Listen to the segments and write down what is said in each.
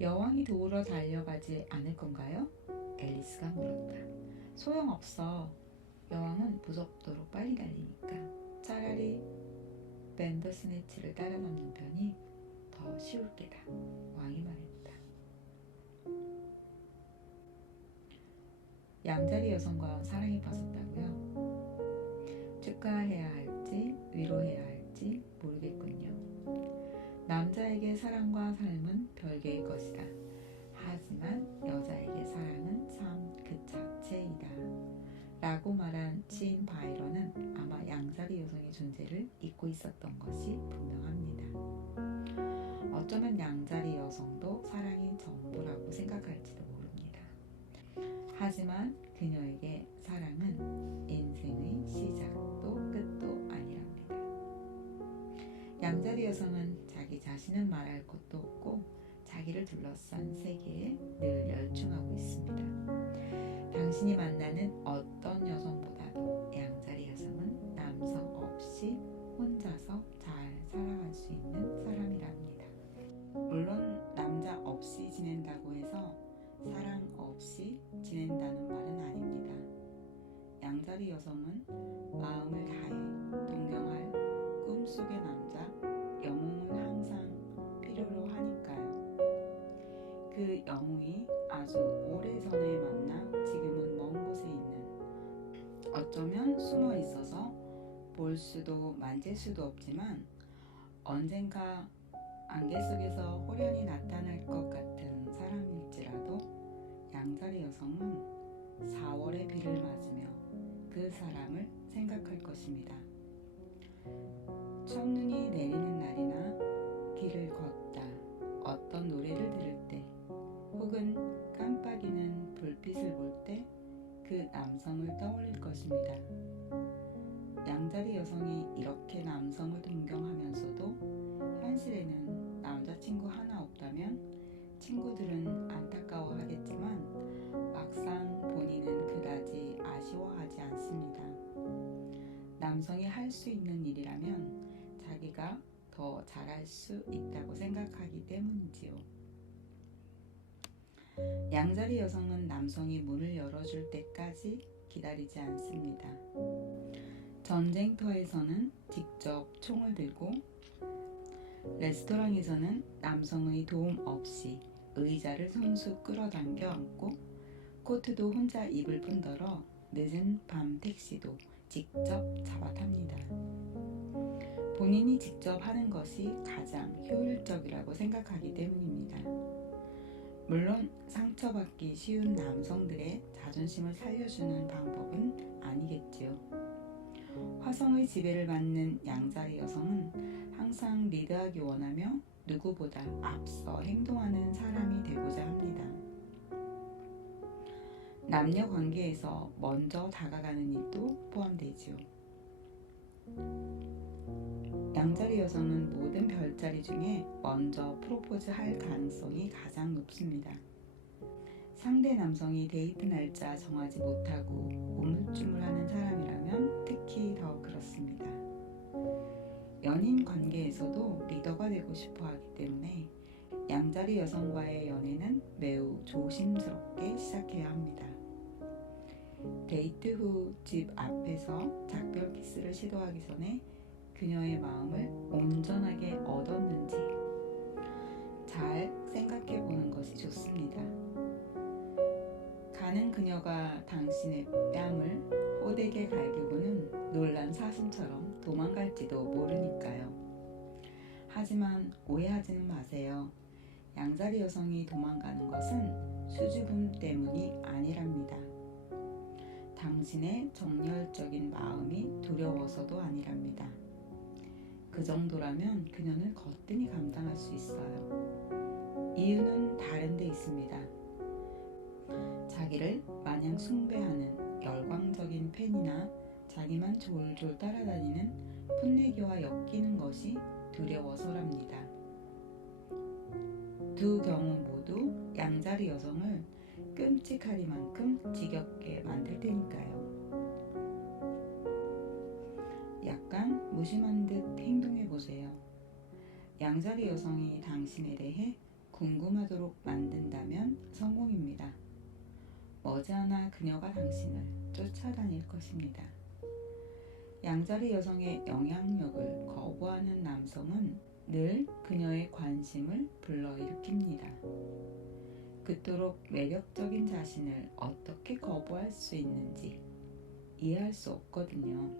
여왕이 도우러 달려가지 않을 건가요? 앨리스가 물었다. 소용없어. 여왕은 무섭도록 빨리 달리니까 차라리 밴더스네치를 따라잡는 편이 더 쉬울 게다. 왕이 말했다. 양자리 여성과 사랑에 빠졌다고요? 축하해야 할지 위로해야 할지 모르겠군요. 남자에게 사랑과 삶은 별개의 것이다. 하지만 여자에게 사랑은 삶 그 자체이다. 라고 말한 시인 바이런은 아마 양자리 여성의 존재를 잊고 있었던 것이 분명합니다. 어쩌면 양자리 여성도 사랑이 전부라고 생각할지도 모릅니다. 하지만 그녀에게 사랑은 인생의 시작도 끝도 아니랍니다. 양자리 여성은 자기 자신은 말할 것도 없고 자기를 둘러싼 세계에 늘 열중하고 있습니다. 당신이 만나는 어떤 여성보다도 양자리 여성은 남성 없이 혼자서 잘 살아갈 수 있는 사람이랍니다. 물론 남자 없이 지낸다고 해서 사랑 없이 지낸다는 말은 아닙니다. 양자리 여성은 마음을 다해 동경할 꿈속의 남자, 영웅은 항상 필요로 하니까요. 그 영웅이 아주 오래전에 만나 지금은 먼 곳에 있는, 어쩌면 숨어 있어서 볼 수도 만질 수도 없지만 언젠가 안개 속에서 호련히 나타날 것 같은 사람일지라도 양자리 여성은 4월의 비를 맞으며 그 사람을 생각할 것입니다. 첫눈이 내리는 날이나 길을 걷다 어떤 노래를 들을 때 혹은 깜빡이는 불빛을 볼 때 그 남성을 떠올릴 것입니다. 양자리 여성이 이렇게 남성을 동경하면서도 현실에는 남자친구 하나 없다면 친구들은 안타까워하겠지만 막상 본인은 그다지 아쉬워하지 않습니다. 남성이 할 수 있는 일이라면 자기가 더 잘할 수 있다고 생각하기 때문이지요. 양자리 여성은 남성이 문을 열어줄 때까지 기다리지 않습니다. 전쟁터에서는 직접 총을 들고 레스토랑에서는 남성의 도움 없이 의자를 손수 끌어당겨 앉고 코트도 혼자 입을 뿐더러 늦은 밤 택시도 직접 잡아탑니다. 본인이 직접 하는 것이 가장 효율적이라고 생각하기 때문입니다. 물론 상처받기 쉬운 남성들의 자존심을 살려주는 방법은 아니겠지요. 화성의 지배를 받는 양자리 여성은 항상 리드하기 원하며 누구보다 앞서 행동하는 사람이 되고자 합니다. 남녀 관계에서 먼저 다가가는 일도 포함되지요. 양자리 여성은 모든 별자리 중에 먼저 프로포즈 할 가능성이 가장 높습니다. 상대 남성이 데이트 날짜 정하지 못하고 우물쭈물하는 사람이라면 특히 더 그렇습니다. 연인 관계에서도 리더가 되고 싶어 하기 때문에 양자리 여성과의 연애는 매우 조심스럽게 시작해야 합니다. 데이트 후 집 앞에서 작별 키스를 시도하기 전에 그녀의 마음을 온전하게 얻었는지 잘 생각해 보는 것이 좋습니다. 가는 그녀가 당신의 뺨을 호되게 갈기고는 놀란 사슴처럼 도망갈지도 모르니까요. 하지만 오해하지는 마세요. 양자리 여성이 도망가는 것은 수줍음 때문이 아니랍니다. 당신의 정열적인 마음이 두려워서도 아니랍니다. 그 정도라면 그녀는 거뜬히 감당할 수 있어요. 이유는 다른 데 있습니다. 자기를 마냥 숭배하는 열광적인 팬이나 자기만 졸졸 따라다니는 풋내기와 엮이는 것이 두려워서랍니다. 두 경우 모두 양자리 여성을 끔찍하리만큼 지겹게 만들 테니까요. 약간 무심한 듯 행동해 보세요. 양자리 여성이 당신에 대해 궁금하도록 만들 머지않아 그녀가 당신을 쫓아다닐 것입니다. 양자리 여성의 영향력을 거부하는 남성은 늘 그녀의 관심을 불러일으킵니다. 그토록 매력적인 자신을 어떻게 거부할 수 있는지 이해할 수 없거든요.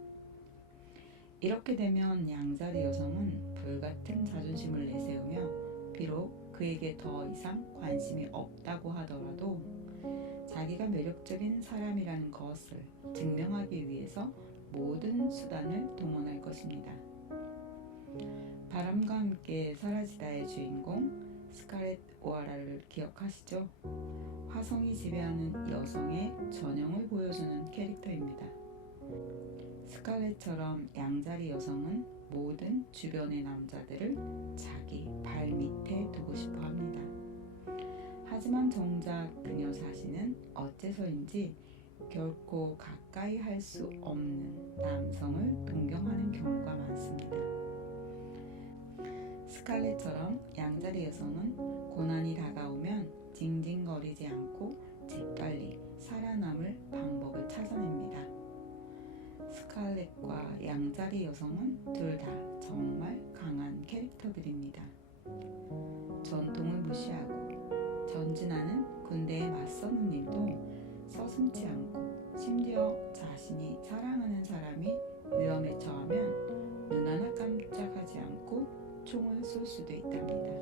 이렇게 되면 양자리 여성은 불같은 자존심을 내세우며 비록 그에게 더 이상 관심이 없다고 하더라도 자기가 매력적인 사람이라는 것을 증명하기 위해서 모든 수단을 동원할 것입니다. 바람과 함께 사라지다의 주인공 스칼렛 오하라를 기억하시죠? 화성이 지배하는 여성의 전형을 보여주는 캐릭터입니다. 스칼렛처럼 양자리 여성은 모든 주변의 남자들을 자기 발 밑에 두고 싶어 합니다. 하지만 정작 그녀 자신은 어째서인지 결코 가까이 할 수 없는 남성을 동경하는 경우가 많습니다. 스칼렛처럼 양자리 여성은 고난이 다가오면 징징거리지 않고 재빨리 살아남을 방법을 찾아냅니다. 스칼렛과 양자리 여성은 둘 다 정말 강한 캐릭터들입니다. 전통을 무시하고 전진하는 군대에 맞서는 일도 서슴지 않고 심지어 자신이 사랑하는 사람이 위험에 처하면 눈 하나 깜짝하지 않고 총을 쏠 수도 있답니다.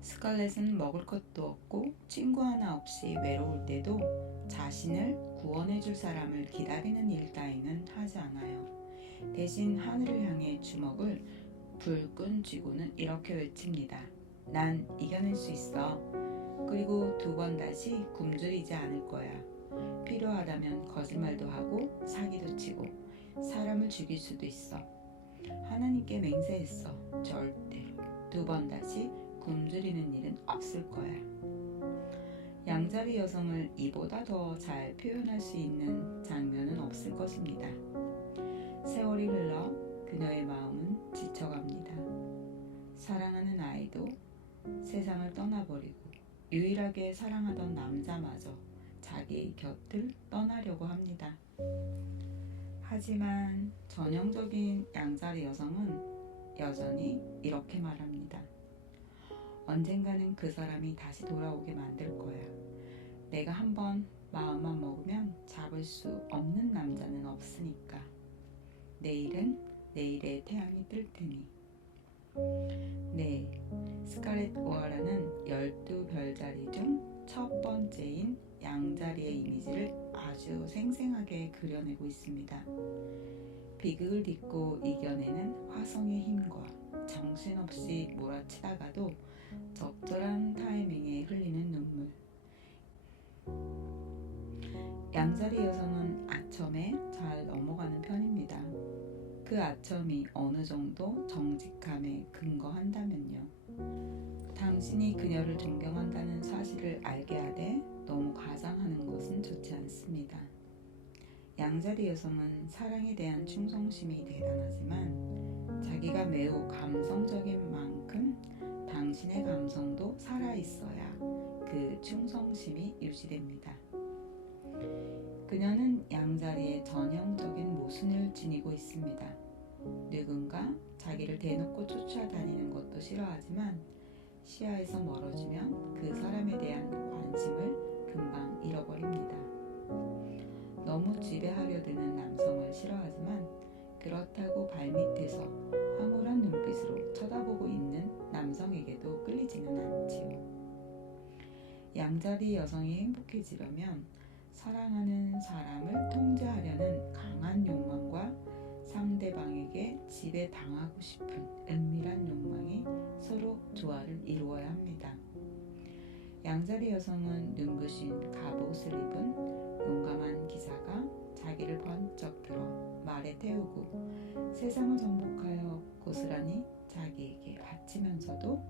스칼렛은 먹을 것도 없고 친구 하나 없이 외로울 때도 자신을 구원해줄 사람을 기다리는 일 따위는 하지 않아요. 대신 하늘을 향해 주먹을 불끈 쥐고는 이렇게 외칩니다. 난 이겨낼 수 있어. 그리고 2번 다시 굶주리지 않을 거야. 필요하다면 거짓말도 하고 사기도 치고 사람을 죽일 수도 있어. 하나님께 맹세했어. 절대로 2번 다시 굶주리는 일은 없을 거야. 양자리 여성을 이보다 더 잘 표현할 수 있는 장면은 없을 것입니다. 세월이 흘러 그녀의 마음은 지쳐갑니다. 사랑하는 아이도 세상을 떠나버리고 유일하게 사랑하던 남자마저 자기 곁을 떠나려고 합니다. 하지만 전형적인 양자리 여성은 여전히 이렇게 말합니다. 언젠가는 그 사람이 다시 돌아오게 만들 거야. 내가 한번 마음만 먹으면 잡을 수 없는 남자는 없으니까. 내일은 내일의 태양이 뜰 테니. 네, 스칼렛 오하라는 12별자리 중 첫 번째인 양자리의 이미지를 아주 생생하게 그려내고 있습니다. 비극을 딛고 이겨내는 화성의 힘과 정신없이 몰아치다가도 적절한 타이밍에 흘리는 눈물. 양자리 여성은 아첨에 잘 넘어가는 편입니다. 그 아첨이 어느 정도 정직함에 근거한다면요. 당신이 그녀를 존경한다는 사실을 알게 하되 너무 가장하는 것은 좋지 않습니다. 양자리 여성은 사랑에 대한 충성심이 대단하지만 자기가 매우 감성적인 만큼 당신의 감성도 살아있어야 그 충성심이 유지됩니다. 그녀는 양자리의 전형적인 모순을 지니고 있습니다. 누군가 자기를 대놓고 쫓아다니는 것도 싫어하지만 시야에서 멀어지면 그 사람에 대한 관심을 금방 잃어버립니다. 너무 지배하려 드는 남성을 싫어하지만 그렇다고 발밑에서 황홀한 눈빛으로 쳐다보고 있는 남성에게도 끌리지는 않지요. 양자리 여성이 행복해지려면 사랑하는 사람을 통제하려는 강한 욕망과 상대방에게 지배당하고 싶은 은밀한 욕망이 서로 조화를 이루어야 합니다. 양자리 여성은 눈부신 갑옷을 입은 용감한 기사가 자기를 번쩍 들어 말에 태우고 세상을 정복하여 고스란히 자기에게 바치면서도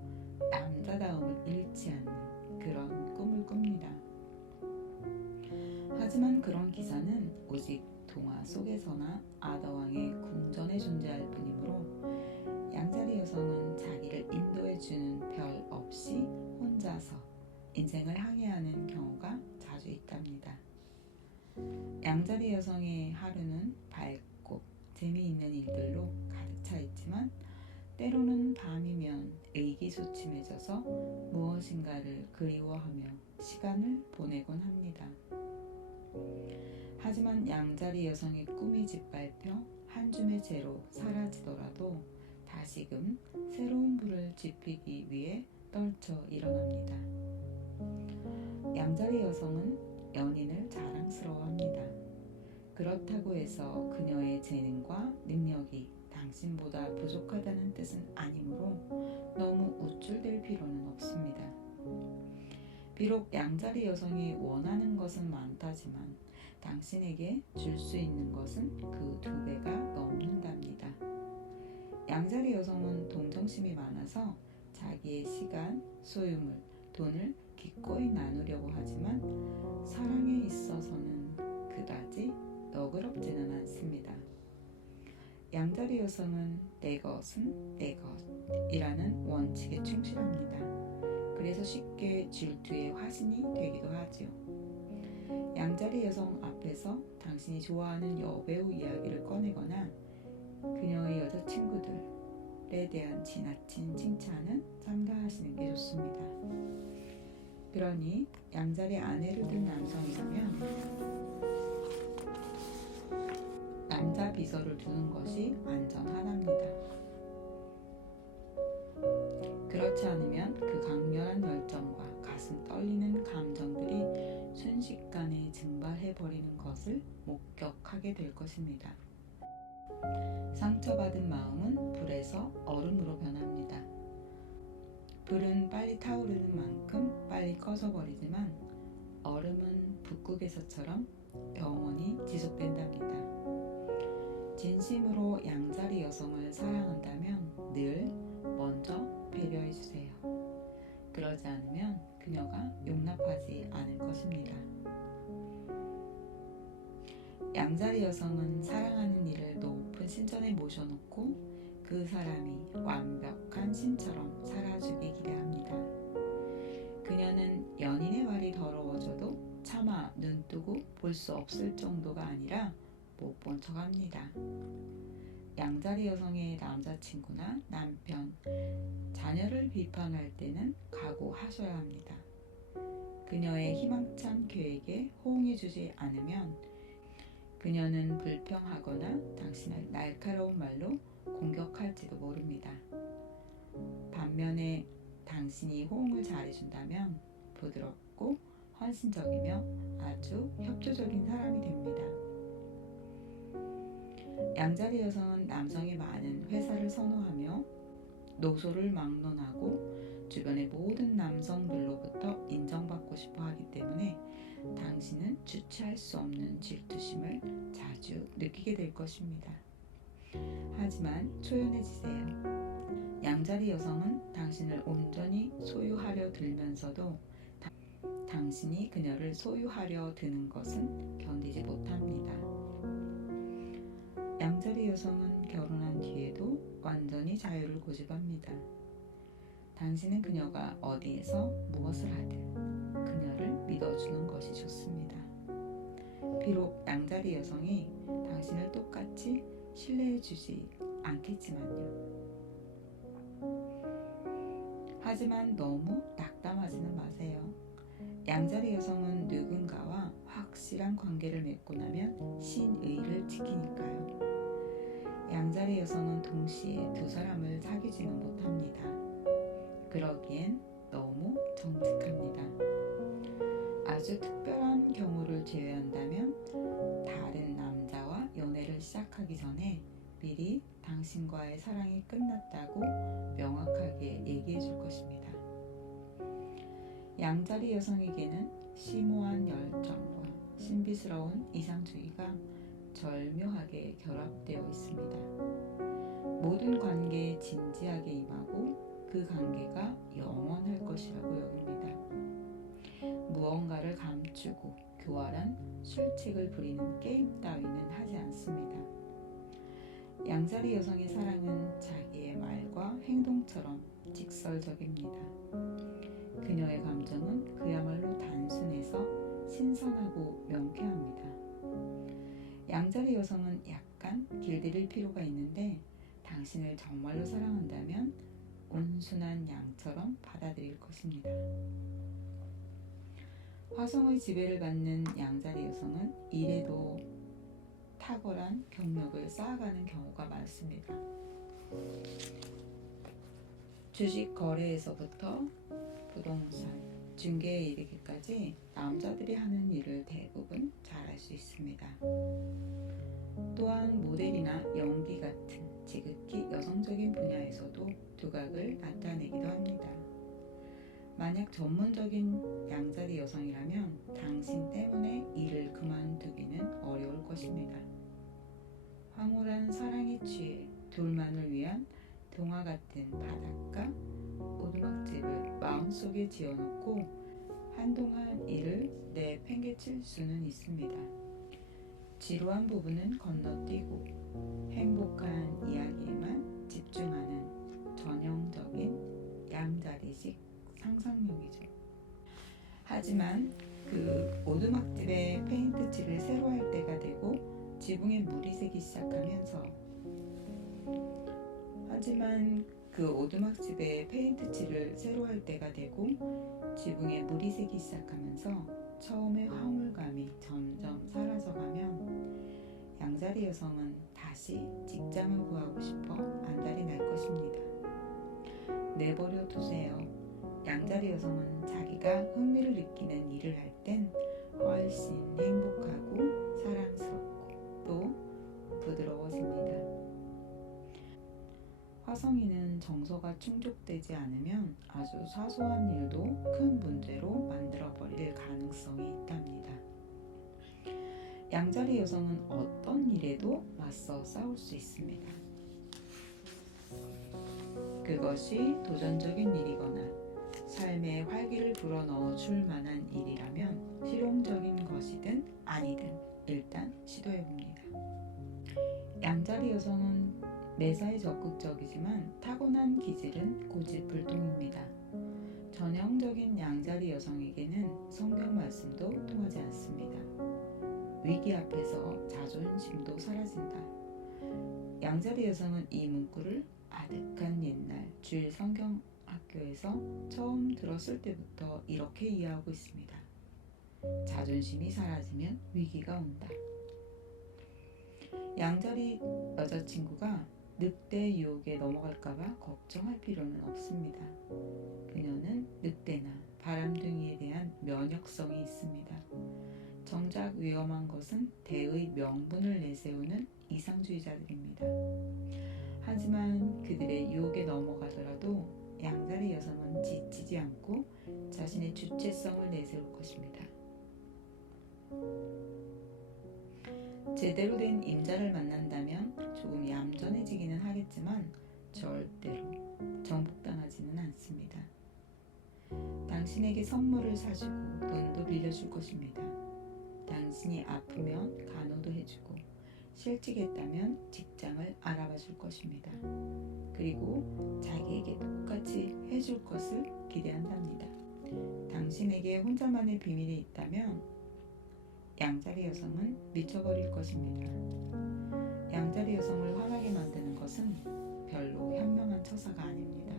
남자다움을 잃지 않는 그런 꿈을 꿉니다. 하지만 그런 기사는 오직 동화 속에서나 아더왕의 궁전에 존재할 뿐이므로 양자리 여성은 자기를 인도해주는 별 없이 혼자서 인생을 항해하는 경우가 양자리 여성의 하루는 밝고 재미있는 일들로 가득 차 있지만 때로는 밤이면 의기소침해져서 무엇인가를 그리워하며 시간을 보내곤 합니다. 하지만 양자리 여성의 꿈이 짓밟혀 한 줌의 재로 사라지더라도 다시금 새로운 불을 지피기 위해 떨쳐 일어납니다. 양자리 여성은 연인을 자랑스러워합니다. 그렇다고 해서 그녀의 재능과 능력이 당신보다 부족하다는 뜻은 아니므로 너무 우쭐댈 필요는 없습니다. 비록 양자리 여성이 원하는 것은 많다지만 당신에게 줄 수 있는 것은 그 2배가 넘는답니다. 양자리 여성은 동정심이 많아서 자기의 시간, 소유물, 돈을 기꺼이 나누려고 하지만 사랑에 있어서는 그다지 너그럽지는 않습니다. 양자리 여성은 내 것은 내 것이라는 원칙에 충실합니다. 그래서 쉽게 질투의 화신이 되기도 하지요. 양자리 여성 앞에서 당신이 좋아하는 여배우 이야기를 꺼내거나 그녀의 여자친구들에 대한 지나친 칭찬은 삼가하시는 게 좋습니다. 그러니 양자리 아내를 둔 남성이라면 남자 비서를 두는 것이 안전하답니다. 그렇지 않으면 그 강렬한 열정과 가슴 떨리는 감정들이 순식간에 증발해버리는 것을 목격하게 될 것입니다. 상처받은 마음은 불에서 얼음으로 변합니다. 불은 빨리 타오르는 만큼 빨리 꺼져버리지만 얼음은 북극에서처럼 영원히 지속된답니다. 진심으로 양자리 여성을 사랑한다면 늘 먼저 배려해주세요. 그러지 않으면 그녀가 용납하지 않을 것입니다. 양자리 여성은 사랑하는 이를 높은 신전에 모셔놓고 그 사람이 완벽한 신처럼 살아주길 기대합니다. 그녀는 연인의 발이 더러워져도 차마 눈뜨고 볼 수 없을 정도가 아니라 못 본 척합니다. 양자리 여성의 남자친구나 남편, 자녀를 비판할 때는 각오하셔야 합니다. 그녀의 희망찬 계획에 호응해주지 않으면 그녀는 불평하거나 당신을 날카로운 말로 공격할지도 모릅니다. 반면에 당신이 호응을 잘해준다면 부드럽고 헌신적이며 아주 협조적인 사람이 됩니다. 양자리 여성은 남성이 많은 회사를 선호하며 노소를 막론하고 주변의 모든 남성들로부터 인정받고 싶어 하기 때문에 당신은 주체할 수 없는 질투심을 자주 느끼게 될 것입니다. 하지만 초연해지세요. 양자리 여성은 당신을 온전히 소유하려 들면서도 당신이 그녀를 소유하려 드는 것은 견디지 못합니다. 양자리 여성은 결혼한 뒤에도 완전히 자유를 고집합니다. 당신은 그녀가 어디에서 무엇을 하든 그녀를 믿어주는 것이 좋습니다. 비록 양자리 여성이 당신을 똑같이 신뢰해주지 않겠지만요. 하지만 너무 낙담하지는 마세요. 양자리 여성은 누군가와 확실한 관계를 맺고 나면 신의를 지키니까요. 양자리 여성은 동시에 2사람을 사귀지는 못합니다. 그러기엔 너무 정직합니다. 아주 특별한 경우를 제외한다면 다른 남자와 연애를 시작하기 전에 미리 당신과의 사랑이 끝났다고 명확하게 얘기해 줄 것입니다. 양자리 여성에게는 심오한 열정과 신비스러운 이상주의가 절묘하게 결합되어 있습니다. 모든 관계에 진지하게 임하고 그 관계가 영원할 것이라고 여깁니다. 무언가를 감추고 교활한 술책을 부리는 게임 따위는 하지 않습니다. 양자리 여성의 사랑은 자기의 말과 행동처럼 직설적입니다. 그녀의 감정은 그야말로 단순해서 신선하고 명쾌합니다. 양자리 여성은 약간 길들일 필요가 있는데 당신을 정말로 사랑한다면 온순한 양처럼 받아들일 것입니다. 화성의 지배를 받는 양자리 여성은 일에도 탁월한 경력을 쌓아가는 경우가 많습니다. 주식 거래에서부터 부동산, 중개에 이르기까지 남자들이 하는 일을 대부분 잘할 수 있습니다. 또한 모델이나 연기 같은 지극히 여성적인 분야에서도 두각을 나타내기도 합니다. 만약 전문적인 양자리 여성이라면 당신 때문에 일을 그만두기는 어려울 것입니다. 황홀한 사랑에 취해 둘만을 위한 동화 같은 바닷가, 오두막집을 마음속에 지어놓고 한동안 이를 내팽개칠 수는 있습니다. 지루한 부분은 건너뛰고 행복한 이야기에만 집중하는 전형적인 양자리식 상상력이죠. 하지만 그 오두막집의 페인트 칠을 새로 할 때가 되고 지붕에 물이 새기 시작하면서 처음의 황홀감이 점점 사라져가면 양자리 여성은 다시 직장을 구하고 싶어 안달이 날 것입니다. 내버려 두세요. 양자리 여성은 자기가 흥미를 느끼는 일을 할 땐 훨씬 행복하고 사랑스럽고 또 부드러워집니다. 화성인은 정서가 충족되지 않으면 아주 사소한 일도 큰 문제로 만들어버릴 가능성이 있답니다. 양자리 여성은 어떤 일에도 맞서 싸울 수 있습니다. 그것이 도전적인 일이거나 삶에 활기를 불어넣어 줄 만한 일이라면 실용적인 것이든 아니든 일단 시도해봅니다. 양자리 여성은 매사에 적극적이지만 타고난 기질은 고집불통입니다. 전형적인 양자리 여성에게는 성경 말씀도 통하지 않습니다. 위기 앞에서 자존심도 사라진다. 양자리 여성은 이 문구를 아득한 옛날 주일 성경 학교에서 처음 들었을 때부터 이렇게 이해하고 있습니다. 자존심이 사라지면 위기가 온다. 양자리 여자친구가 늑대 유혹에 넘어갈까봐 걱정할 필요는 없습니다. 그녀는 늑대나 바람둥이에 대한 면역성이 있습니다. 정작 위험한 것은 대의 명분을 내세우는 이상주의자들입니다. 하지만 그들의 유혹에 넘어가더라도 양자리 여성은 지치지 않고 자신의 주체성을 내세울 것입니다. 제대로 된 임자를 만난다면 조금 얌전해지기는 하겠지만 절대로 정복당하지는 않습니다. 당신에게 선물을 사주고 돈도 빌려줄 것입니다. 당신이 아프면 간호도 해주고 실직했다면 직장을 알아봐 줄 것입니다. 그리고 자기에게 똑같이 해줄 것을 기대한답니다. 당신에게 혼자만의 비밀이 있다면 양자리 여성은 미쳐버릴 것입니다. 양자리 여성을 화나게 만드는 것은 별로 현명한 처사가 아닙니다.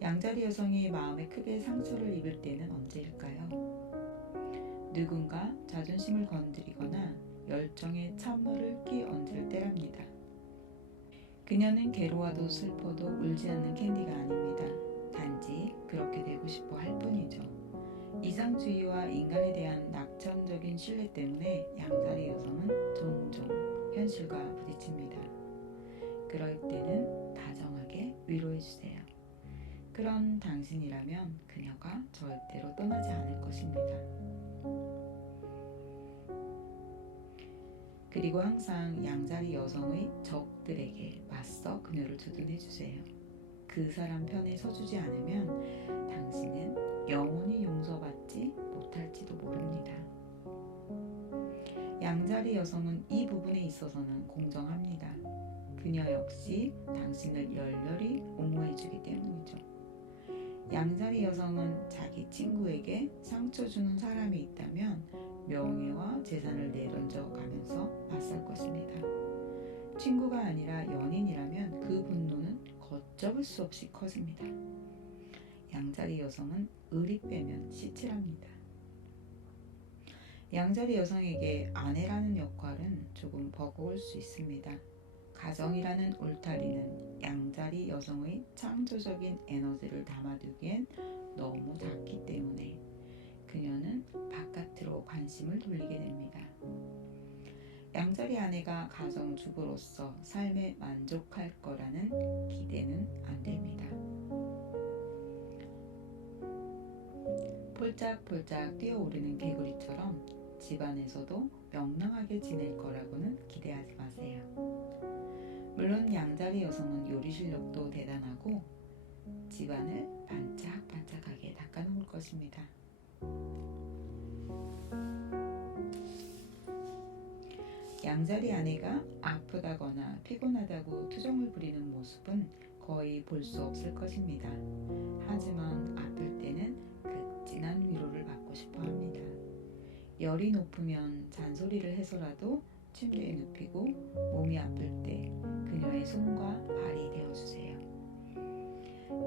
양자리 여성이 마음에 크게 상처를 입을 때는 언제일까요? 누군가 자존심을 건드리거나 열정에 찬물을 끼얹을 때랍니다. 그녀는 괴로워도 슬퍼도 울지 않는 캔디가 아닙니다. 단지 그렇게 되고 싶어 할 뿐이죠. 이상주의와 인간에 대한 낙천적인 신뢰 때문에 양자리 여성은 종종 현실과 부딪힙니다. 그럴 때는 다정하게 위로해주세요. 그런 당신이라면 그녀가 절대로 떠나지 않을 것입니다. 그리고 항상 양자리 여성의 적들에게 맞서 그녀를 두둔해주세요. 그 사람 편에 서주지 않으면 당신은 영원히 용서받지 못할지도 모릅니다. 양자리 여성은 이 부분에 있어서는 공정합니다. 그녀 역시 당신을 열렬히 옹호해주기 때문이죠. 양자리 여성은 자기 친구에게 상처 주는 사람이 있다면 명예와 재산을 내던져 가면서 맞설 것입니다. 친구가 아니라 연인이라면 그 분노는 걷잡을 수 없이 커집니다. 양자리 여성은 을이 빼면 시칠합니다. 양자리 여성에게 아내라는 역할은 조금 버거울 수 있습니다. 가정이라는 울타리는 양자리 여성의 창조적인 에너지를 담아두기엔 너무 작기 때문에 그녀는 바깥으로 관심을 돌리게 됩니다. 양자리 아내가 가정주부로서 삶에 만족할 거라는 기대는 안 됩니다. 폴짝폴짝 뛰어오르는 개구리처럼 집안에서도 명랑하게 지낼 거라고는 기대하지 마세요. 물론 양자리 여성은 요리 실력도 대단하고 집안을 반짝반짝하게 닦아놓을 것입니다. 양자리 아내가 아프다거나 피곤하다고 투정을 부리는 모습은 거의 볼 수 없을 것입니다. 하지만 아플 때는 극진한 위로를 받고 싶어 합니다. 열이 높으면 잔소리를 해서라도 침대에 눕히고 몸이 아플 때 그녀의 손과 발이 되어주세요.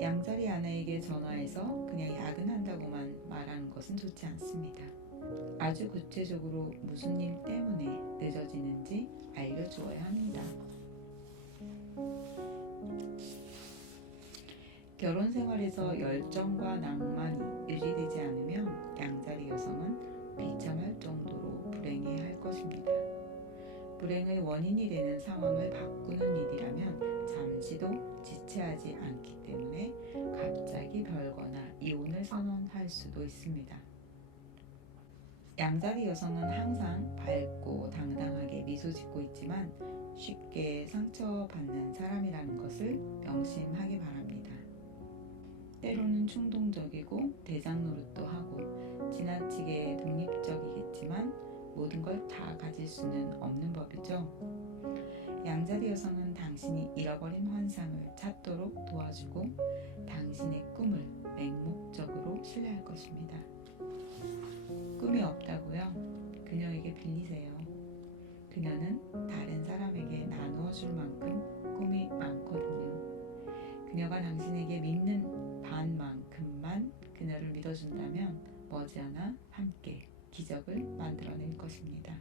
양자리 아내에게 전화해서 그냥 야근한다고만 말하는 것은 좋지 않습니다. 아주 구체적으로 무슨 일 때문에 늦어지는지 알려주어야 합니다. 결혼 생활에서 열정과 낭만이 유지되지 않으면 양자리 여성은 비참할 정도로 불행해할 것입니다. 불행의 원인이 되는 상황을 바꾸는 일이라면 잠시도 지체하지 않기 때문에 갑자기 별거나 이혼을 선언할 수도 있습니다. 양자리 여성은 항상 밝고 당당하게 미소 짓고 있지만 쉽게 상처받는 사람이라는 것을 명심하기 바랍니다. 때로는 충동적이고 대장 노릇도 하고 지나치게 독립적이겠지만 모든 걸 다 가질 수는 없는 법이죠. 양자리 여성은 당신이 잃어버린 환상을 찾도록 도와주고 당신의 꿈을 맹목적으로 신뢰할 것입니다. 꿈이 없다고요? 그녀에게 빌리세요. 그녀는 다른 사람에게 나누어 줄 만큼 꿈이 많거든요. 그녀가 당신에게 믿는 반만큼만 그녀를 믿어준다면 머지않아 함께 기적을 만들어낼 것입니다.